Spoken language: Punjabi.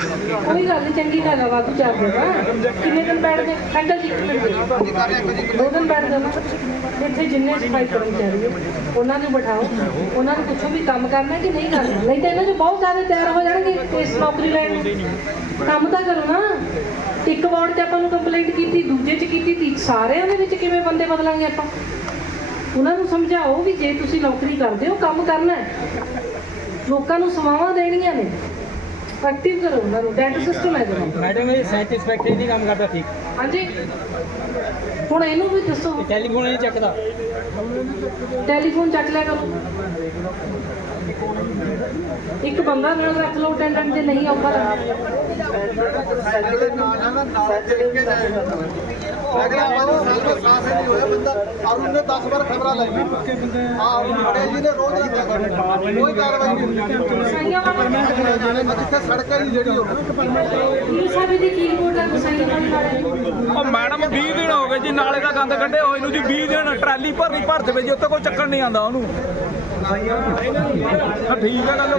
ਕੋਈ ਗੱਲ ਨਹੀਂ ਚੰਗੀ ਗੱਲ ਆ ਵਾਧੂ ਚਾਰ ਦੇਗਾ ਕਿੰਨੇ ਦਿਨ ਬੈਠਦੇ ਅੰਕਲ ਜੀ ਦੋ ਦਿਨ ਬੈਠ ਜਾਣਾ ਇੱਥੇ ਜਿੰਨੇ ਸਫ਼ਾਈ ਕਰਮਚਾਰੀ ਹੈ ਉਹਨਾਂ ਨੂੰ ਬਿਠਾਓ। ਉਹਨਾਂ ਨੂੰ ਪੁੱਛੋ ਵੀ ਕੰਮ ਕਰਨਾ ਕਿ ਨਹੀਂ ਕਰਨਾ। ਨਹੀਂ ਤਾਂ ਇਹਨਾਂ ਚੋਂ ਬਹੁਤ ਸਾਰੇ ਤਿਆਰ ਹੋ ਜਾਣਗੇ ਇਸ ਨੌਕਰੀ ਲੈਣ ਨੂੰ। ਕੰਮ ਤਾਂ ਕਰੋ ਨਾ। ਇੱਕ ਵਾਰਡ 'ਚ ਆਪਾਂ ਨੂੰ ਕੰਪਲੇਂਟ ਕੀਤੀ, ਦੂਜੇ 'ਚ ਕੀਤੀ, ਤੀ ਸਾਰਿਆਂ ਦੇ ਵਿੱਚ ਕਿਵੇਂ ਬੰਦੇ ਬਦਲਾਂਗੇ ਆਪਾਂ? ਉਹਨਾਂ ਨੂੰ ਸਮਝਾਓ ਵੀ ਜੇ ਤੁਸੀਂ ਨੌਕਰੀ ਕਰਦੇ ਹੋ, ਕੰਮ ਕਰਨਾ ਹੈ। ਲੋਕਾਂ ਨੂੰ ਸੇਵਾਵਾਂ ਦੇਣੀਆਂ ਨੇ। ਐਕਟਿਵ ਕਰੋ ਉਹਨਾਂ ਨੂੰ ਡੈਟ ਸਿਸਟਮ ਹੈ ਜਿਹੜਾ। ਮੈਡਮ ਇਹ ਸੈਟੀਸਫੈਕਟਰੀ ਨਹੀਂ ਕੰਮ ਕਰਦਾ ਠੀਕ। ਹਾਂਜੀ। ਹੁਣ ਇਹਨੂੰ ਵੀ ਦੱਸੋ। ਟੈਲੀਫੋਨ ਨਹੀਂ ਚੱਕਦਾ। ਟੈਲੀਫੋਨ ਚੱਕ ਲਿਆ ਕਰੋ। ਇੱਕ ਬੰਦਾ ਨਾਲ ਰੱਖ ਲਓ ਅਟੈਂਡੈਂਟ ਜੇ ਨਹੀਂ ਔਖਾ ਲੱਗਦਾ ਅਗਲਾ ਵਾਰ ਸਾਲ ਦਾ ਸਾਫ਼ ਹੀ ਨਹੀਂ ਹੋਇਆ ਬੰਦਾ ਅਰੁਣ ਨੇ 10 ਵਾਰ ਖਬਰਾਂ ਲਾਈ ਹਾਂ ਅਰੁਣ ਬੜੇ ਜੀ ਨੇ ਰੋਜ਼ ਆਉਂਦਾ ਕੋਈ ਕਾਰਵਾਈ ਨਹੀਂ ਹੁੰਦੀ। ਸਾਈਆਂ ਵਾਲਾ ਜਿੱਥੇ ਸੜਕ ਹੈ ਜਿਹੜੀ ਹੋ ਇਹ ਸਾਹਿਬ ਦੀ ਕੀ ਰਿਪੋਰਟ ਹੈ ਸਾਈਆਂ ਵਾਲੀ ਬਾਰੇ ਉਹ ਮੈਡਮ 20 ਦਿਨ ਹੋ ਗਏ ਜੀ ਨਾਲੇ ਦਾ ਗੰਦ ਕੱਢੇ ਹੋਏ ਨੂੰ ਜੀ 20 ਦਿਨ ਟਰਾਲੀ ਭਰਨੀ ਭਰ ਦੇਵੇ ਜੀ ਉੱਤੇ ਕੋਈ ਚੱਕਣ ਨਹੀਂ ਆਉਂਦਾ ਉਹਨੂੰ। ਹਾਂ, ਠੀਕ ਹੈ ਗੱਲ।